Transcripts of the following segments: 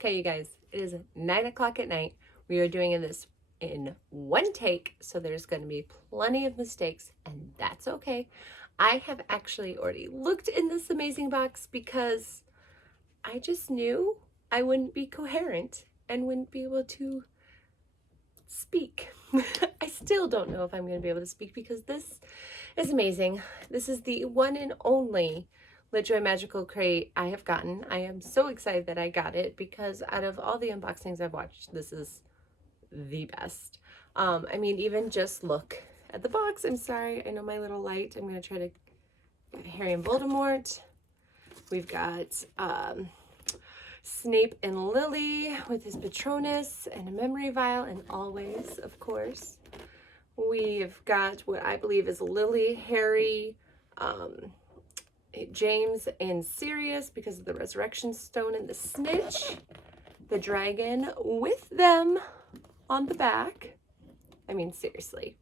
Okay, you guys, it is 9 o'clock at night. We are doing this in one take, so there's going to be plenty of mistakes, and that's okay. I have actually already looked in this amazing box because I just knew I wouldn't be coherent and wouldn't be able to speak. I still don't know if I'm going to be able to speak because this is amazing. This is the one and only LitJoy Magical Crate I have gotten. I am so excited that I got it because out of all the unboxings I've watched, this is the best. I mean, even just look at the box. I'm sorry, I know my little light. I'm going to try to get Harry and Voldemort. We've got Snape and Lily with his Patronus and a memory vial, and always, of course. We've got what I believe is Lily, Harry, James, and Sirius because of the Resurrection Stone and the Snitch. The dragon with them on the back. I mean, seriously.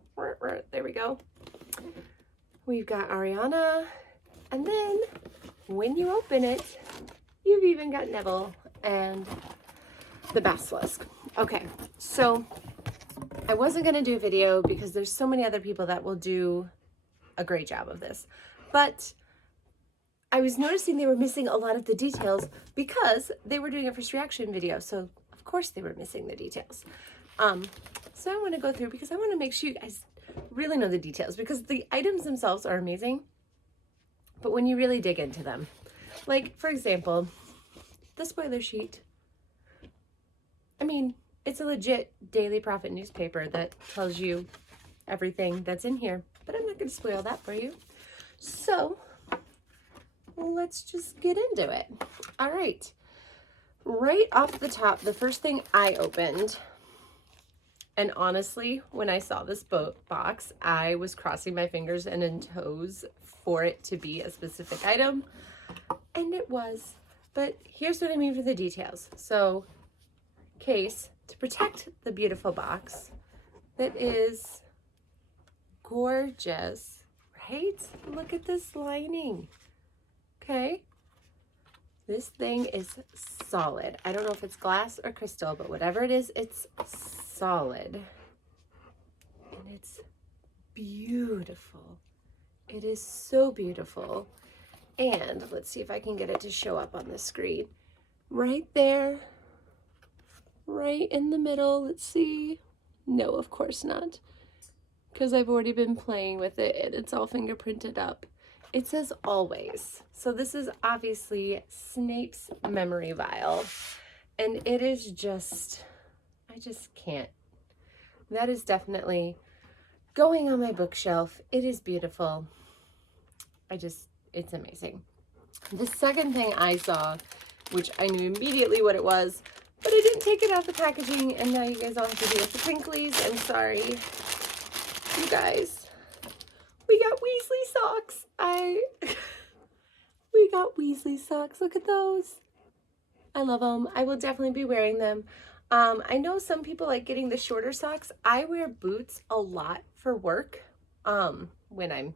There we go. We've got Ariana. And then, when you open it, you've even got Neville and the basilisk. Okay, so I wasn't going to do a video because there's so many other people that will do a great job of this. But I was noticing they were missing a lot of the details because they were doing a first reaction video. So, of course, they were missing the details. So I want to go through because I want to make sure you guys really know the details because the items themselves are amazing. But when you really dig into them, like, for example, the spoiler sheet. I mean, it's a legit Daily Prophet newspaper that tells you everything that's in here, but I'm not going to spoil that for you. So let's just get into it. All right. Right off the top, the first thing I opened, and honestly, when I saw this box, I was crossing my fingers and in toes for it to be a specific item, and it was. But here's what I mean for the details. So, case to protect the beautiful box that is gorgeous, right? Look at this lining. Okay. This thing is solid. I don't know if it's glass or crystal, but whatever it is, it's solid. And it's beautiful. It is so beautiful. And let's see if I can get it to show up on the screen. Right there, right in the middle. Let's see. No, of course not, because I've already been playing with it and it's all fingerprinted up. It says always. So this is obviously Snape's memory vial. And it is just, I just can't. That is definitely going on my bookshelf. It is beautiful. It's amazing. The second thing I saw, which I knew immediately what it was, but I didn't take it out the packaging, and now you guys all have to deal with the crinklies. I'm sorry. You guys, we got Weasley socks. We got Weasley socks. Look at those. I love them. I will definitely be wearing them. I know some people like getting the shorter socks. I wear boots a lot for work, when I'm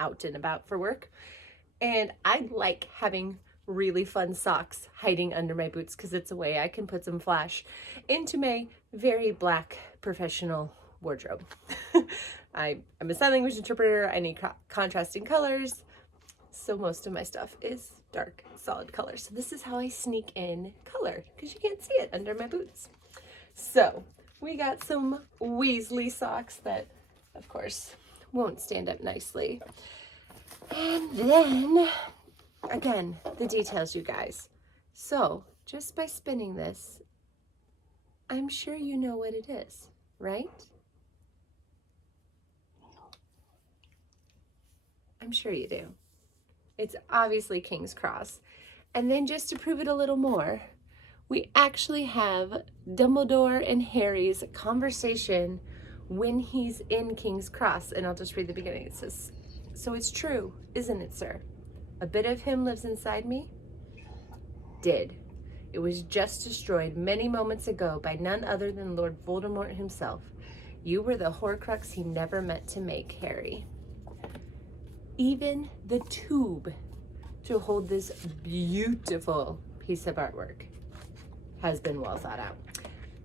out and about for work. And I like having really fun socks hiding under my boots because it's a way I can put some flash into my very black professional wardrobe. I'm a sign language interpreter. I need contrasting colors. So most of my stuff is dark, solid colors. So this is how I sneak in color because you can't see it under my boots. So we got some Weasley socks that, of course, won't stand up nicely. And then, again, the details, you guys. So just by spinning this, I'm sure you know what it is, right? I'm sure you do. It's obviously King's Cross. And then just to prove it a little more, we actually have Dumbledore and Harry's conversation when he's in King's Cross. And I'll just read the beginning. It says, "So it's true, isn't it, sir? A bit of him lives inside me?" "Did. It was just destroyed many moments ago by none other than Lord Voldemort himself. You were the Horcrux he never meant to make, Harry." Even the tube to hold this beautiful piece of artwork has been well thought out.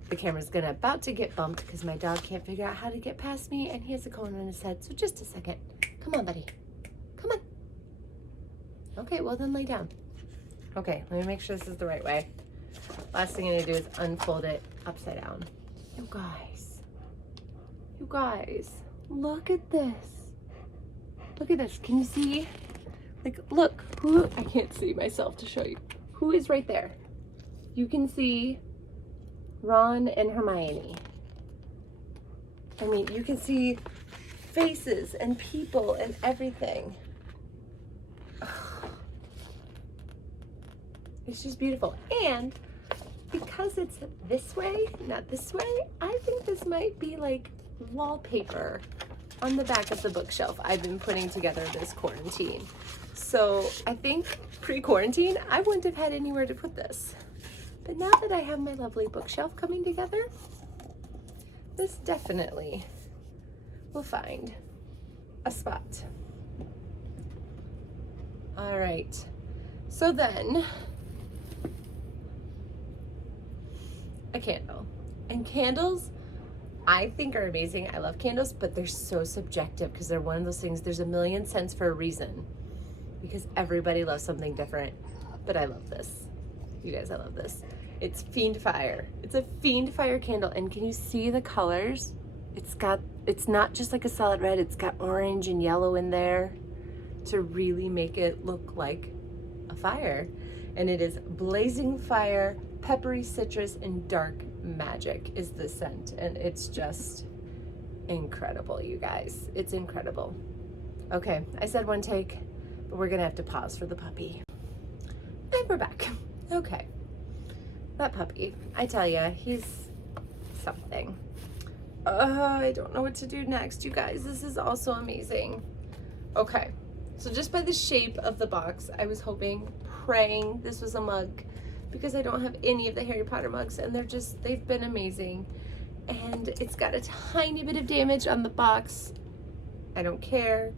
The camera's about to get bumped because my dog can't figure out how to get past me and he has a cone on his head. So just a second. Come on, buddy. Come on. Okay, well then lay down. Okay, let me make sure this is the right way. Last thing I'm gonna do is unfold it upside down. You guys, look at this. Look at this. Can you see? Like, look, who, I can't see myself to show you. Who is right there? You can see Ron and Hermione. I mean, you can see faces and people and everything. It's just beautiful. And because it's this way, not this way, I think this might be like wallpaper on the back of the bookshelf I've been putting together this quarantine. So I think pre-quarantine, I wouldn't have had anywhere to put this. But now that I have my lovely bookshelf coming together, this definitely will find a spot. All right, so then a candle. And candles, I think are amazing. I love candles, but they're so subjective because they're one of those things, there's a million scents for a reason because everybody loves something different. But I love this. You guys, I love this. It's Fiend Fire. It's a Fiend Fire candle. And can you see the colors? It's not just like a solid red, it's got orange and yellow in there to really make it look like a fire. And it is Blazing Fire, Peppery Citrus, and Dark Magic is the scent. And it's just incredible, you guys. It's incredible. Okay, I said one take, but we're gonna have to pause for the puppy. And we're back. Okay, that puppy, I tell ya, he's something. I don't know what to do next, you guys. This is also amazing. Okay, so just by the shape of the box, I was hoping, praying this was a mug because I don't have any of the Harry Potter mugs and they've been amazing. And it's got a tiny bit of damage on the box. I don't care.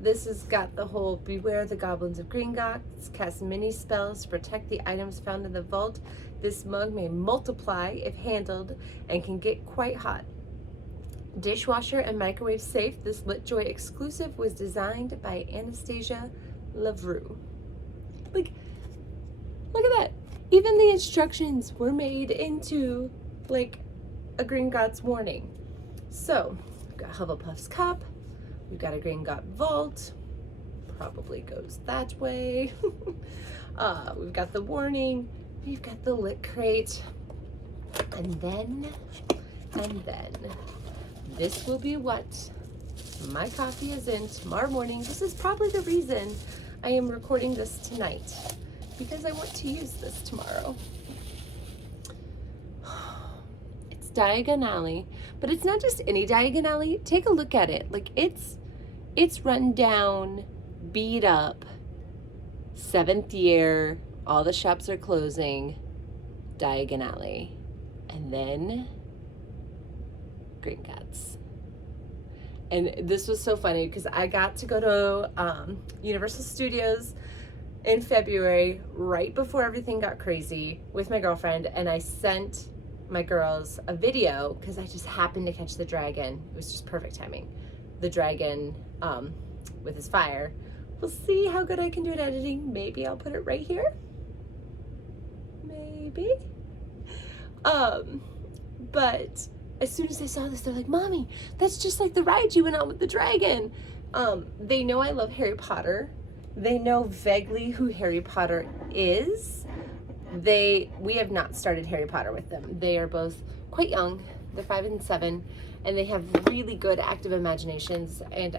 This has got the whole beware the goblins of Gringotts, cast many spells to protect the items found in the vault. This mug may multiply if handled and can get quite hot. Dishwasher and microwave safe, this LitJoy exclusive was designed by Anastasia Lavreau. Like, look at that. Even the instructions were made into like a Gringotts warning. So, we've got Hufflepuff's cup. We've got a Gringotts vault. Probably goes that way. We've got the warning. We've got the lit crate. And then, this will be what my coffee is in tomorrow morning. This is probably the reason I am recording this tonight, because I want to use this tomorrow. It's Diagon Alley, but it's not just any Diagon Alley. Take a look at it. Like it's run down, beat up, 7th year, all the shops are closing, Diagon Alley. And then Gringotts. And this was so funny because I got to go to Universal Studios in February, right before everything got crazy, with my girlfriend, and I sent my girls a video because I just happened to catch the dragon. It was just perfect timing. The dragon with his fire. We'll see how good I can do at editing. Maybe I'll put it right here. Maybe. But as soon as they saw this, they're like, Mommy, that's just like the ride you went on with the dragon. They know I love Harry Potter. They know vaguely who Harry Potter is. We have not started Harry Potter with them. They are both quite young. They're 5 and 7, and they have really good active imaginations. And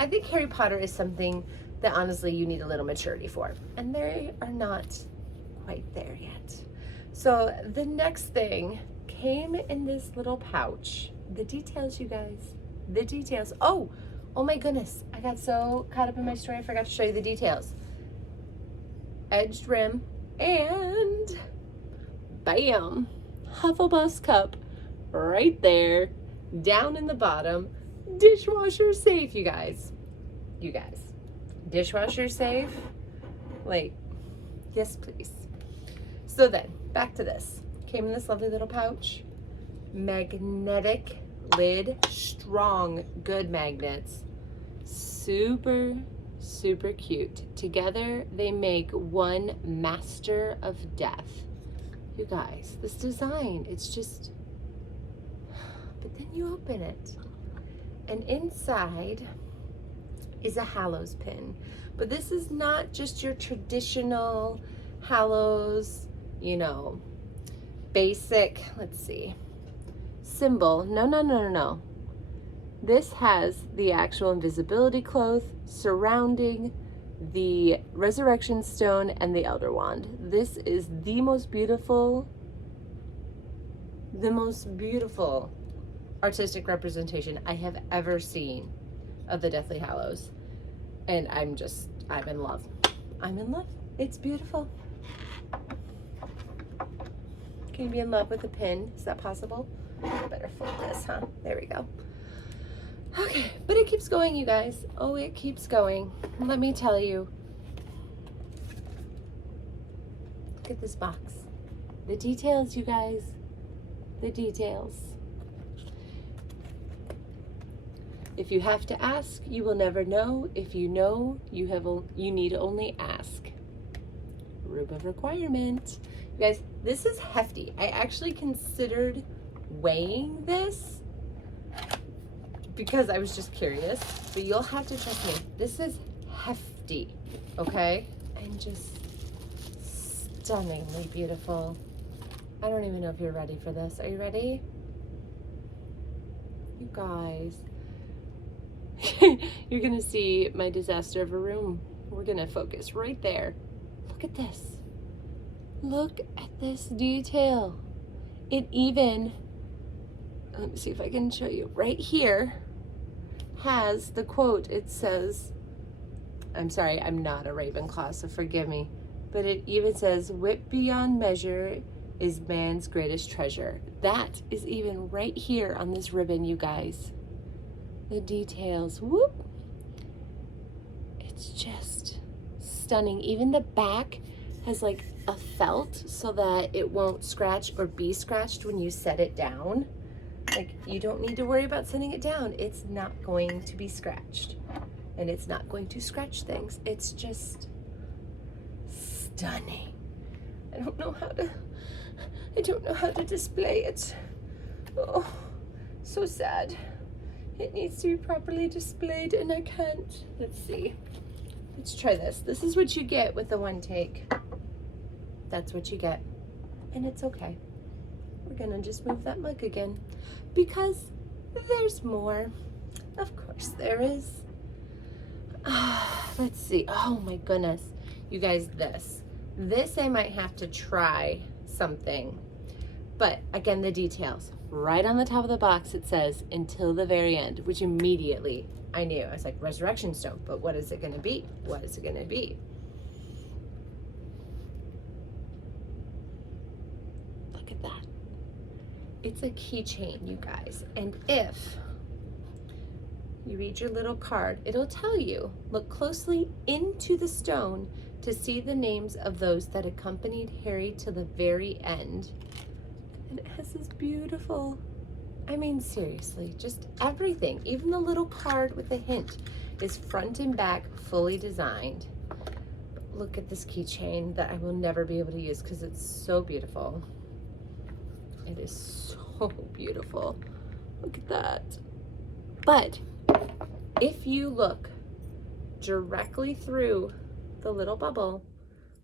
I think Harry Potter is something that honestly you need a little maturity for. And they are not quite there yet. So the next thing came in this little pouch. The details, you guys. The details. Oh my goodness. I got so caught up in my story, I forgot to show you the details. Edged rim and bam, Hufflepuff's cup right there, down in the bottom. Dishwasher safe, you guys. You guys. Dishwasher safe. Like, yes, please. So then, back to this. Came in this lovely little pouch. Magnetic lid, strong, good magnets. Super, super cute. Together, they make one master of death. You guys, this design, it's just, but then you open it, and inside is a Hallows pin. But this is not just your traditional Hallows, you know, basic, let's see, symbol. No. This has the actual invisibility cloth surrounding the resurrection stone and the elder wand. This is the most beautiful artistic representation I have ever seen of the Deathly Hallows. And I'm in love. I'm in love. It's beautiful. Can you be in love with a pin? Is that possible? I better fold this, huh? There we go. Okay, but it keeps going, you guys. Oh, it keeps going. Let me tell you. Look at this box. The details, you guys. The details. If you have to ask, you will never know. If you know, you need only ask. Rube of requirement. You guys, this is hefty. I actually considered weighing this because I was just curious, but you'll have to trust me. This is hefty, okay? And just stunningly beautiful. I don't even know if you're ready for this. Are you ready? You guys, you're gonna see my disaster of a room. We're gonna focus right there. Look at this. Look at this detail. It even, let me see if I can show you, right here has the quote. It says, I'm sorry, I'm not a Ravenclaw, so forgive me, but it even says, "Wit beyond measure is man's greatest treasure." That is even right here on this ribbon, you guys. The details, whoop. It's just stunning. Even the back has like a felt so that it won't scratch or be scratched when you set it down. Like, you don't need to worry about setting it down. It's not going to be scratched, and it's not going to scratch things. It's just stunning. I don't know how to display it. Oh, so sad. It needs to be properly displayed and I can't. Let's see. Let's try this. This is what you get with the one take. That's what you get. And it's okay. We're gonna just move that mug again because there's more. Of course there is. Let's see. Oh my goodness. You guys, this I might have to try something. But again, the details. Right on the top of the box it says, "Until the very end," which immediately I knew. I was like, resurrection stone, but what is it gonna be? What is it gonna be? Look at that. It's a keychain, you guys. And if you read your little card, it'll tell you, look closely into the stone to see the names of those that accompanied Harry to the very end. And it has this beautiful, I mean, seriously, just everything. Even the little card with the hint is front and back fully designed. Look at this keychain that I will never be able to use because it's so beautiful. It is so beautiful. Look at that. But if you look directly through the little bubble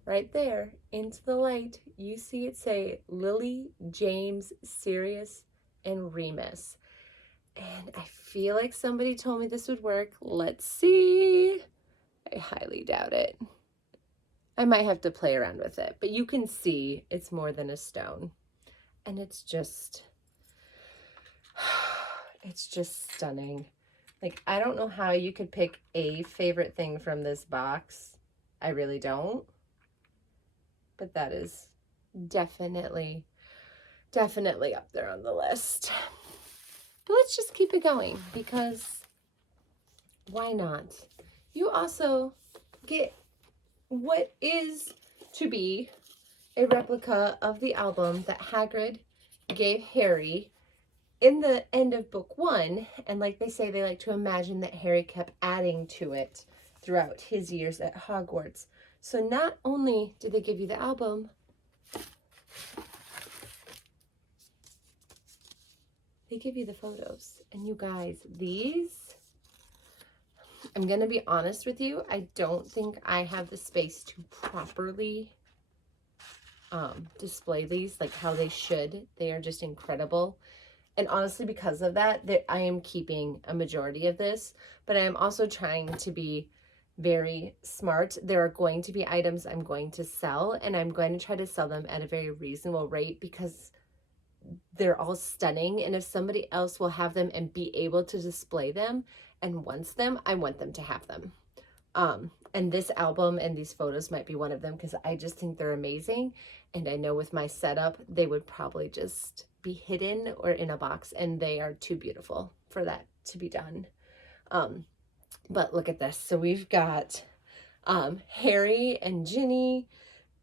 right there into the light, you see it say Lily, James, Sirius, and Remus. And I feel like somebody told me this would work. Let's see. I highly doubt it. I might have to play around with it, but you can see it's more than a stone. And it's just stunning. Like, I don't know how you could pick a favorite thing from this box. I really don't. But that is definitely up there on the list. But let's just keep it going because why not? You also get what is to be a replica of the album that Hagrid gave Harry in the end of book 1. And like they say, they like to imagine that Harry kept adding to it throughout his years at Hogwarts. So not only did they give you the album, they give you the photos. And you guys, these, I'm going to be honest with you, I don't think I have the space to properly display these like how they should. They are just incredible. And honestly, because of that, I am keeping a majority of this, but I am also trying to be very smart. There are going to be items I'm going to sell, and I'm going to try to sell them at a very reasonable rate because they're all stunning. And if somebody else will have them and be able to display them and wants them, I want them to have them. And this album and these photos might be one of them because I just think they're amazing. And I know with my setup, they would probably just be hidden or in a box, and they are too beautiful for that to be done. But look at this. So we've got Harry and Ginny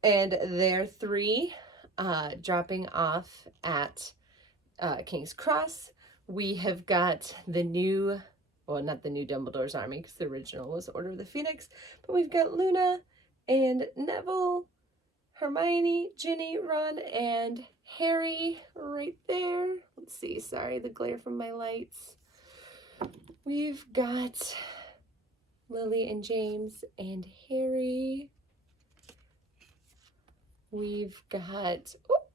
and their 3 dropping off at King's Cross. We have got the new, well, not the new Dumbledore's Army because the original was Order of the Phoenix, but we've got Luna and Neville, Hermione, Ginny, Ron, and Harry right there. Let's see, sorry, the glare from my lights. We've got Lily and James and Harry. We've got, oh,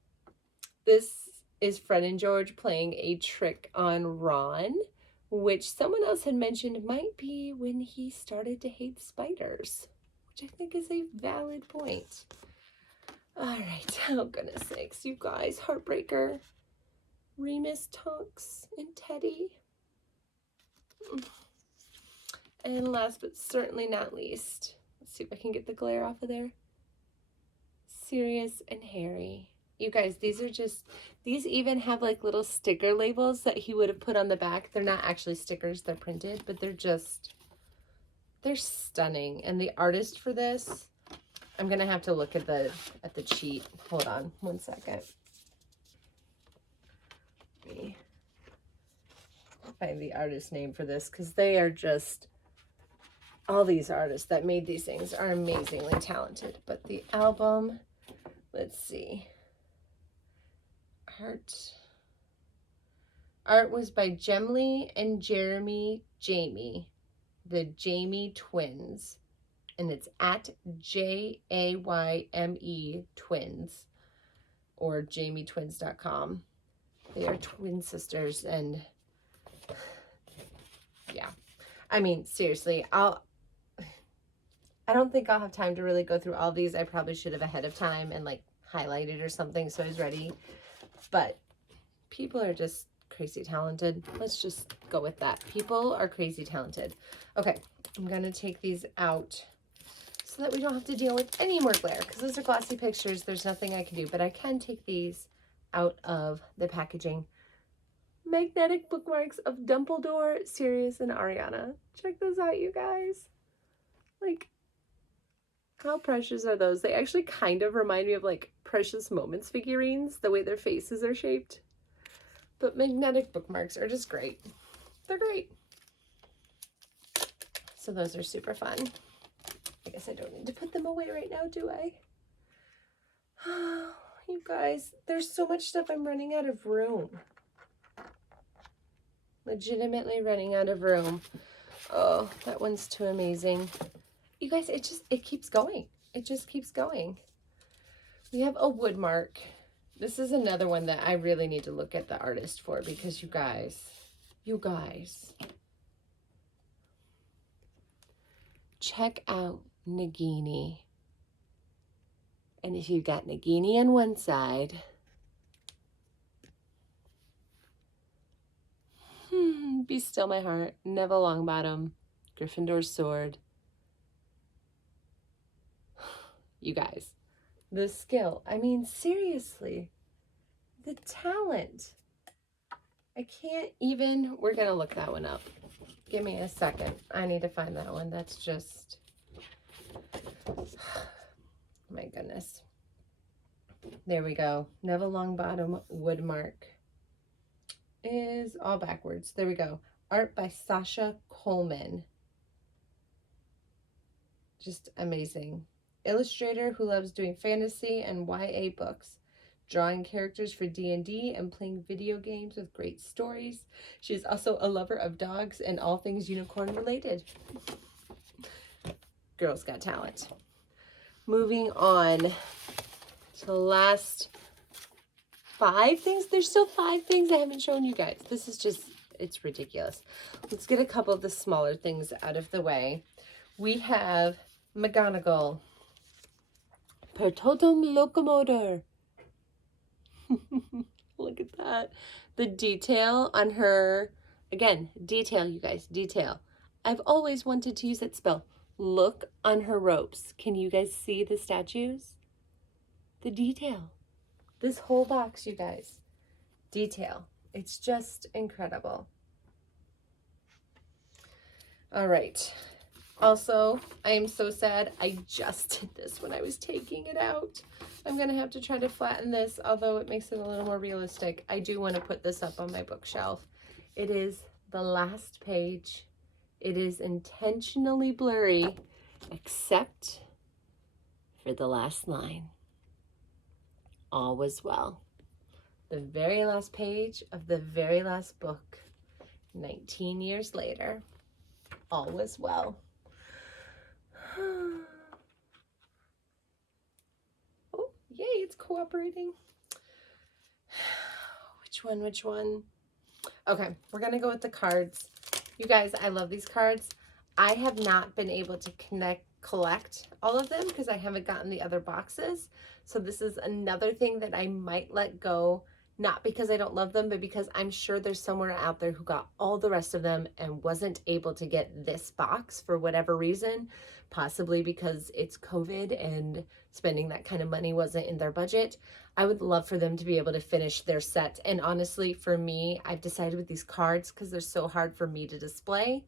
this is Fred and George playing a trick on Ron, which someone else had mentioned might be when he started to hate spiders, which I think is a valid point. All right, oh goodness sakes, you guys, Heartbreaker, Remus, Tonks, and Teddy. And last but certainly not least, let's see if I can get the glare off of there, Sirius and Harry. You guys, these are just, these even have like little sticker labels that he would have put on the back. They're not actually stickers, they're printed, but they're just, they're stunning. And the artist for this, I'm gonna have to look at the cheat. Hold on one second. Let me find the artist name for this because they are just, all these artists that made these things are amazingly talented. But the album, let's see. Art was by Gemly and Jeremy Jamie, the Jamie twins. And it's at JAYME twins or jamietwins.com. They are twin sisters, and yeah. I mean, seriously, I don't think I'll have time to really go through all these. I probably should have ahead of time and like highlighted or something so I was ready. But people are just crazy talented. Let's just go with that. People are crazy talented. Okay, I'm going to take these out so that we don't have to deal with any more glare because those are glossy pictures. There's nothing I can do, but I can take these out of the packaging. Magnetic bookmarks of Dumbledore, Sirius, and Ariana. Check those out, you guys. Like, how precious are those? They actually kind of remind me of like Precious Moments figurines, the way their faces are shaped. But magnetic bookmarks are just great. They're great. So those are super fun. I guess I don't need to put them away right now, do I? You guys, there's so much stuff I'm running out of room. Legitimately running out of room. Oh, that one's too amazing. You guys, it keeps going. It just keeps going. We have a Woodmark. This is another one that I really need to look at the artist for because you guys, check out Nagini. And if you've got Nagini on one side, Be Still My Heart, Neville Longbottom, Gryffindor's Sword. You guys, the skill. I mean, seriously, the talent. I can't even, we're going to look that one up. Give me a second. I need to find that one. That's just, my goodness. There we go. Neville Longbottom Woodmark is all backwards. There we go. Art by Sasha Coleman. Just amazing. Illustrator who loves doing fantasy and YA books, drawing characters for D&D and playing video games with great stories. She's also a lover of dogs and all things unicorn related. Girl's got talent. Moving on to the last 5 things. There's still 5 things I haven't shown you guys. This is just, it's ridiculous. Let's get a couple of the smaller things out of the way. We have McGonagall. Per totum locomotor. Look at that. The detail on her, again, detail, you guys, detail. I've always wanted to use that spell. Look on her ropes. Can you guys see the statues? The detail. This whole box, you guys. Detail. It's just incredible. All right. Also, I am so sad. I just did this when I was taking it out. I'm going to have to try to flatten this, although it makes it a little more realistic. I do want to put this up on my bookshelf. It is the last page. It is intentionally blurry, except for the last line. All was well. The very last page of the very last book, 19 years later, all was well. Oh, yay, it's cooperating. Which one? Okay, we're gonna go with the cards. You guys, I love these cards. I have not been able to collect all of them because I haven't gotten the other boxes. So this is another thing that I might let go, not because I don't love them, but because I'm sure there's somewhere out there who got all the rest of them and wasn't able to get this box for whatever reason, possibly because it's COVID and spending that kind of money wasn't in their budget. I would love for them to be able to finish their set. And honestly, for me, I've decided with these cards, because they're so hard for me to display,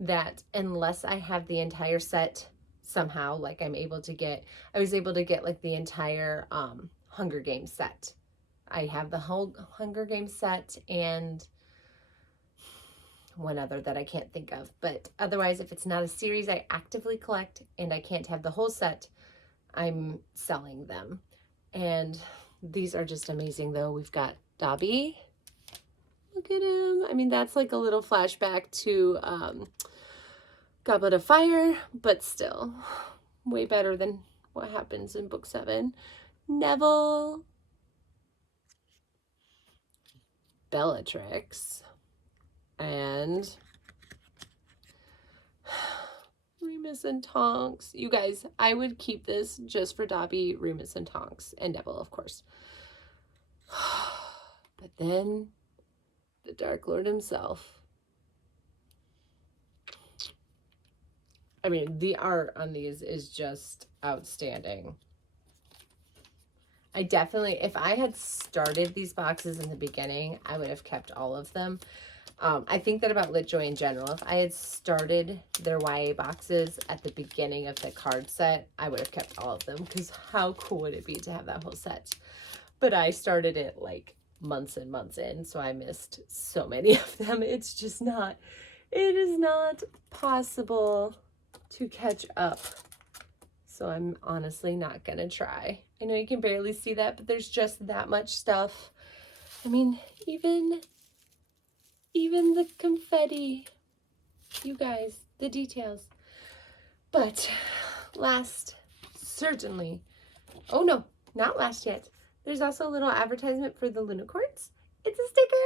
that unless I have the entire set somehow, like I was able to get like the entire Hunger Games set. I have the whole Hunger Games set and one other that I can't think of. But otherwise, if it's not a series I actively collect and I can't have the whole set, I'm selling them. And these are just amazing though. We've got Dobby. Look at him. I mean, that's like a little flashback to Goblet of Fire, but still way better than what happens in book 7. Neville. Bellatrix. And Remus and Tonks. You guys, I would keep this just for Dobby, Remus and Tonks, and Neville, of course. But then the Dark Lord himself. I mean, the art on these is just outstanding. I definitely, if I had started these boxes in the beginning, I would have kept all of them. I think that about LitJoy in general. If I had started their YA boxes at the beginning of the card set, I would have kept all of them, because how cool would it be to have that whole set? But I started it like months and months in, so I missed so many of them. It's just not, it is not possible to catch up. So I'm honestly not gonna try. I know you can barely see that, but there's just that much stuff. I mean, even the confetti, you guys, the details. But last, certainly, oh no, not last yet. There's also a little advertisement for the Lunicorns. It's a sticker.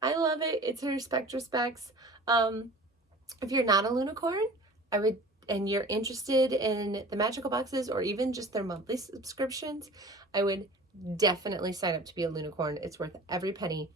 I love it. It's her Spectra Specs. If you're not a Lunicorn, and you're interested in the magical boxes or even just their monthly subscriptions, I would definitely sign up to be a Lunicorn. It's worth every penny.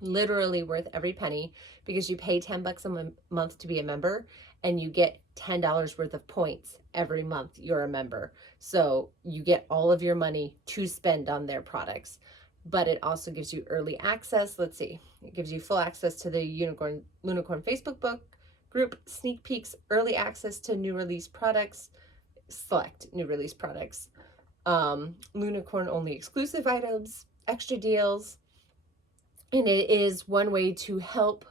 Literally worth every penny, because you pay $10 a month to be a member and you get $10 worth of points every month you're a member. So you get all of your money to spend on their products, but it also gives you early access. Let's see, it gives you full access to the Lunicorn Facebook book group, sneak peeks, early access to new release products, select new release products, Lunicorn only exclusive items, extra deals, and it is one way to help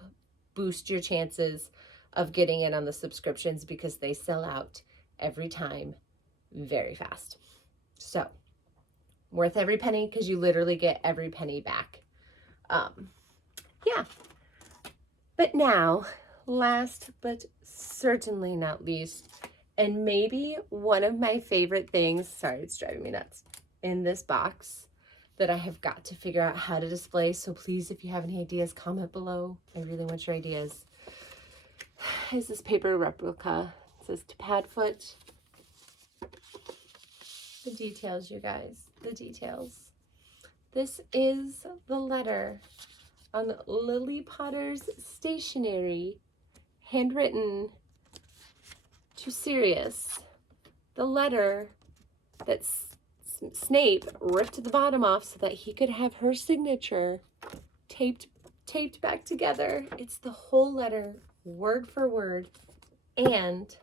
boost your chances of getting in on the subscriptions because they sell out every time very fast. So worth every penny because you literally get every penny back. Yeah. But now, last but certainly not least, and maybe one of my favorite things, sorry, it's driving me nuts, in this box that I have got to figure out how to display. So please, if you have any ideas, comment below. I really want your ideas. Is this paper replica. It says to Padfoot. The details, you guys, the details. This is the letter on Lily Potter's stationery, handwritten to Sirius. The letter that Snape ripped the bottom off so that he could have her signature taped back together. It's the whole letter, word for word, and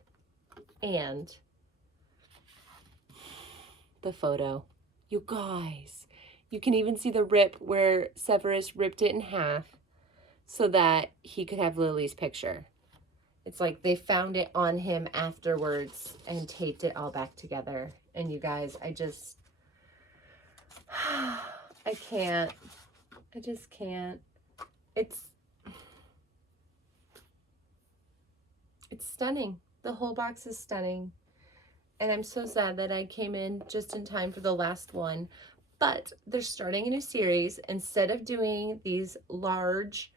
the photo. You guys, you can even see the rip where Severus ripped it in half so that he could have Lily's picture. It's like they found it on him afterwards and taped it all back together. And you guys, I just can't. It's stunning. The whole box is stunning. And I'm so sad that I came in just in time for the last one. But they're starting a new series. Instead of doing these large,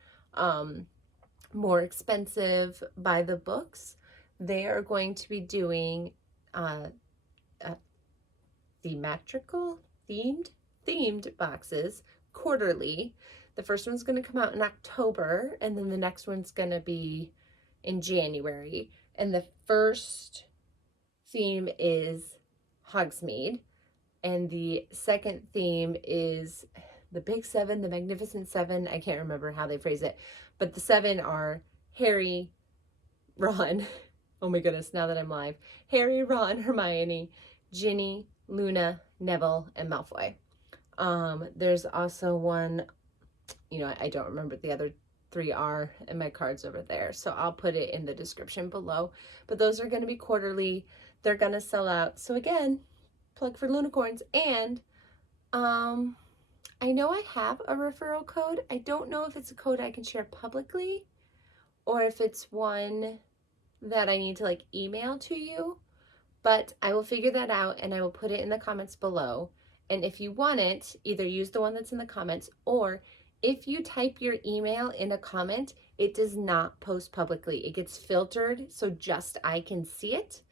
more expensive by the books, they are going to be doing themed boxes quarterly. The first one's going to come out in October, and then the next one's going to be in January. And the first theme is Hogsmeade, and the second theme is the Big Seven, the Magnificent Seven. I can't remember how they phrase it, but the seven are Harry, Ron, oh my goodness, now that I'm live, Harry, Ron, Hermione, Ginny, Luna, Neville, and Malfoy. There's also one, you know, I don't remember what the other three are, and my card's over there, so I'll put it in the description below. But those are going to be quarterly. They're going to sell out. So again, plug for Lunicorns. And I know I have a referral code. I don't know if it's a code I can share publicly or if it's one that I need to like email to you, but I will figure that out and I will put it in the comments below. And if you want it, either use the one that's in the comments, or if you type your email in a comment, it does not post publicly. It gets filtered so just I can see it.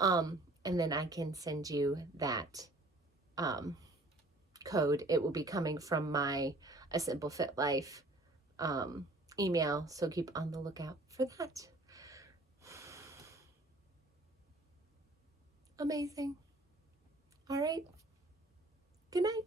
And then I can send you that code. It will be coming from my A Simple Fit Life email, so keep on the lookout for that. Amazing. All right. Good night.